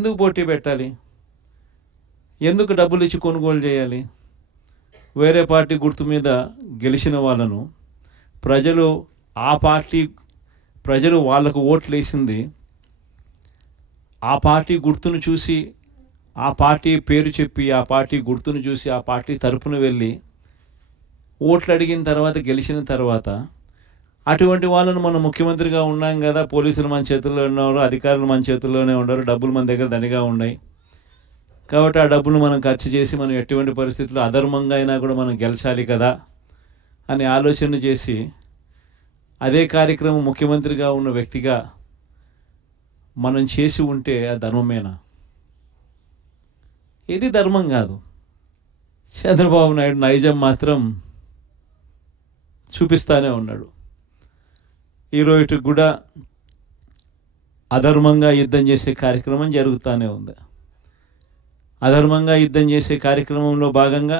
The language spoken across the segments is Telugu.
ఎందుకు పోటీ పెట్టాలి? ఎందుకు డబ్బులు ఇచ్చి కొనుగోలు చేయాలి? వేరే పార్టీ గుర్తు మీద గెలిచిన వాళ్ళను ప్రజలు వాళ్ళకు ఓట్లు వేసింది ఆ పార్టీ గుర్తును చూసి, ఆ పార్టీ పేరు చెప్పి, ఆ పార్టీ గుర్తును చూసి, ఆ పార్టీ తరపున వెళ్ళి ఓట్లు అడిగిన తర్వాత, గెలిచిన తర్వాత అటువంటి వాళ్ళను మనం ముఖ్యమంత్రిగా ఉన్నాం కదా, పోలీసులు మన చేతుల్లో ఉన్నారు, అధికారులు మన చేతుల్లోనే ఉన్నారు, డబ్బులు మన దగ్గర దండిగా ఉన్నాయి కాబట్టి ఆ డబ్బులు మనం ఖర్చు చేసి మనం ఎటువంటి పరిస్థితుల్లో అధర్మంగా అయినా కూడా మనం గెలిచాలి కదా అని ఆలోచన చేసి అదే కార్యక్రమం ముఖ్యమంత్రిగా ఉన్న వ్యక్తిగా మనం చేసి ఉంటే ఆ ధర్మమేనా? ఇది ధర్మం కాదు. చంద్రబాబు నాయుడు నైజం మాత్రం చూపిస్తానే ఉన్నాడు. ఈరోజు కూడా అధర్మంగా యుద్ధం చేసే కార్యక్రమం జరుగుతూనే ఉంది. అధర్మంగా యుద్ధం చేసే కార్యక్రమంలో భాగంగా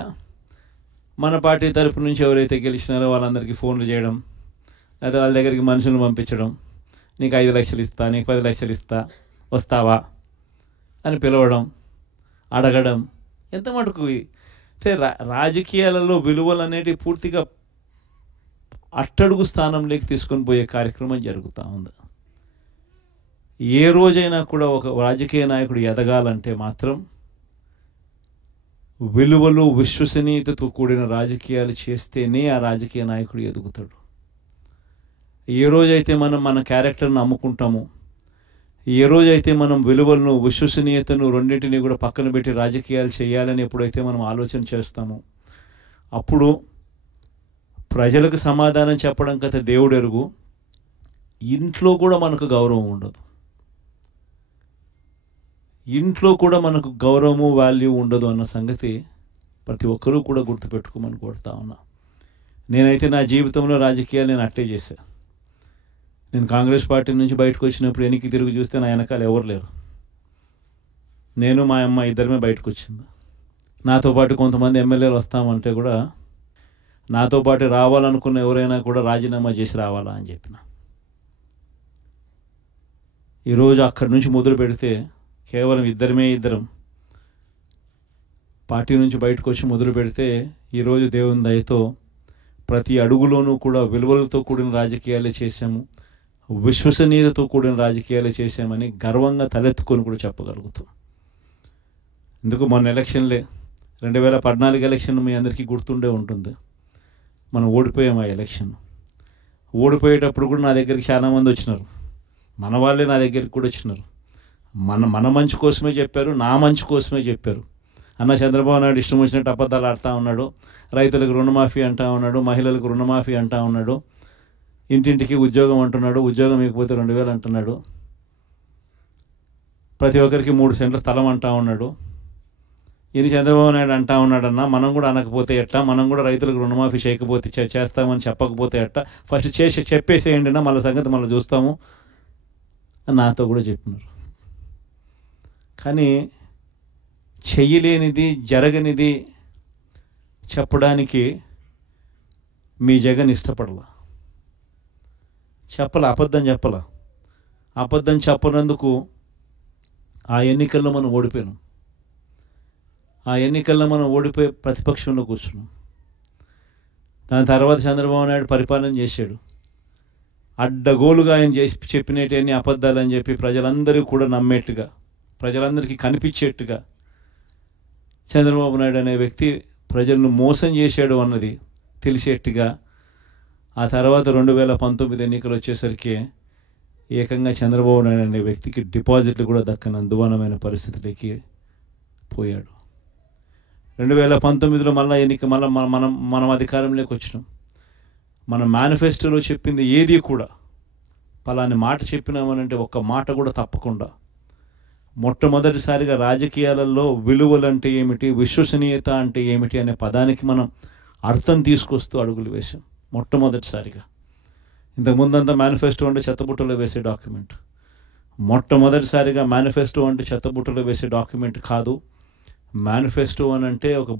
మన పార్టీ తరపు నుంచి ఎవరైతే గెలిచినారో వాళ్ళందరికీ ఫోన్లు చేయడం, లేదా వాళ్ళ దగ్గరికి మనుషులను పంపించడం, నీకు 5 లక్షలు ఇస్తా, నీకు 10 లక్షలు ఇస్తా, వస్తావా అని పిలవడం, అడగడం. ఎంత మటుకు అంటే రాజకీయాలలో విలువలు అనేటివి పూర్తిగా అట్టడుగు స్థానంలోకి తీసుకొని పోయే కార్యక్రమం జరుగుతూ ఉంది. ఏ రోజైనా కూడా ఒక రాజకీయ నాయకుడు ఎదగాలంటే మాత్రం విలువలు, విశ్వసనీయతతో కూడిన రాజకీయాలు చేస్తేనే ఆ రాజకీయ నాయకుడు ఎదుగుతాడు. ఏ రోజైతే మనం మన క్యారెక్టర్ని అమ్ముకుంటామో, ఏ రోజైతే మనం విలువలను, విశ్వసనీయతను రెండింటినీ కూడా పక్కన పెట్టి రాజకీయాలు చేయాలని ఎప్పుడైతే మనం ఆలోచన చేస్తామో అప్పుడు ప్రజలకు సమాధానం చెప్పడం కథ దేవుడు ఎరుగు, ఇంట్లో కూడా మనకు గౌరవం ఉండదు. ఇంట్లో కూడా మనకు గౌరవము, వాల్యూ ఉండదు అన్న సంగతి ప్రతి ఒక్కరూ కూడా గుర్తుపెట్టుకోమని కోరుతా ఉన్నా. నేనైతే నా జీవితంలో రాజకీయాలు నేను అట్టే చేశాను. నేను కాంగ్రెస్ పార్టీ నుంచి బయటకు వచ్చినప్పుడు వెనక్కి తిరిగి చూస్తే నా వెనకాల ఎవరు లేరు. నేను, మా అమ్మ ఇద్దరమే బయటకు వచ్చింది. నాతో పాటు కొంతమంది ఎమ్మెల్యేలు వస్తామంటే కూడా నాతో పాటు రావాలనుకున్న ఎవరైనా కూడా రాజీనామా చేసి రావాలా అని చెప్పిన. ఈరోజు అక్కడి నుంచి మొదలు పెడితే కేవలం ఇద్దరం పార్టీ నుంచి బయటకు వచ్చి మొదలు పెడితే ఈరోజు దేవుని దయతో ప్రతి అడుగులోనూ కూడా విలువలతో కూడిన రాజకీయాలే చేశాము, విశ్వసనీయతతో కూడిన రాజకీయాలే చేశామని గర్వంగా తలెత్తుకొని కూడా చెప్పగలుగుతాం. ఎందుకు మొన్న ఎలక్షన్లే 2014 ఎలక్షన్ మీ అందరికీ గుర్తుండే ఉంటుంది. మనం ఓడిపోయాం ఆ ఎలక్షన్. ఓడిపోయేటప్పుడు కూడా నా దగ్గరికి చాలామంది వచ్చినారు, మన వాళ్ళే నా దగ్గరికి కూడా వచ్చినారు. మన మంచి కోసమే చెప్పారు, నా మంచి కోసమే చెప్పారు. అన్న చంద్రబాబు నాయుడు ఇష్టం వచ్చినట్టు అబద్ధాలు ఆడుతూ ఉన్నాడు, రైతులకు రుణమాఫీ అంటూ ఉన్నాడు, మహిళలకు రుణమాఫీ అంటూ ఉన్నాడు, ఇంటింటికి ఉద్యోగం అంటున్నాడు, ఉద్యోగం ఇకపోతే 2000 అంటున్నాడు, ప్రతి ఒక్కరికి 3 సెంట్ల స్థలం అంటూ ఉన్నాడు. ఈయన చంద్రబాబు నాయుడు అంటూ ఉన్నాడన్నా, మనం కూడా అనకపోతే ఎట్టా, మనం కూడా రైతులకు రుణమాఫీ చేయకపోతే చేస్తామని చెప్పకపోతే ఎట్టా, ఫస్ట్ చెప్పేసేయండి నా, మళ్ళీ సంగతి మళ్ళీ చూస్తాము అని నాతో కూడా చెప్పినారు. కానీ చెయ్యలేనిది, జరగనిది చెప్పడానికి మీ జగన్ ఇష్టపడలా, అబద్ధం చెప్పనందుకు ఆ ఎన్నికల్లో మనం ఓడిపోయాం. ఆ ఎన్నికల్లో మనం ఓడిపోయి ప్రతిపక్షంలో కూర్చున్నాం. దాని తర్వాత చంద్రబాబు నాయుడు పరిపాలన చేశాడు. అడ్డగోలుగా ఆయన చెప్పినవన్నీ అబద్ధాలు అని చెప్పి ప్రజలందరూ కూడా నమ్మేట్టుగా, ప్రజలందరికీ కనిపించేట్టుగా చంద్రబాబు నాయుడు అనే వ్యక్తి ప్రజలను మోసం చేశాడు అన్నది తెలిసేట్టుగా ఆ తర్వాత 2019 ఎన్నికలు వచ్చేసరికి ఏకంగా చంద్రబాబు నాయుడు అనే వ్యక్తికి డిపాజిట్లు కూడా దక్కని అందువనమైన పరిస్థితులకి పోయాడు. 2019లో మనం అధికారంలోకి వచ్చినాం. మన మేనిఫెస్టోలో చెప్పింది ఏది కూడా పలాని మాట చెప్పినామనంటే ఒక్క మాట కూడా తప్పకుండా మొట్టమొదటిసారిగా రాజకీయాలలో విలువలు అంటే ఏమిటి, విశ్వసనీయత అంటే ఏమిటి అనే పదానికి మనం అర్థం తీసుకొస్తూ అడుగులు వేసాం మొట్టమొదటిసారిగా. ఇంతకుముందంతా మేనిఫెస్టో అంటే చెత్తబుట్టలో వేసే డాక్యుమెంట్. మొట్టమొదటిసారిగా మేనిఫెస్టో అంటే చెత్తబుట్టలో వేసే డాక్యుమెంట్ కాదు. మేనిఫెస్టో అని అంటే ఒక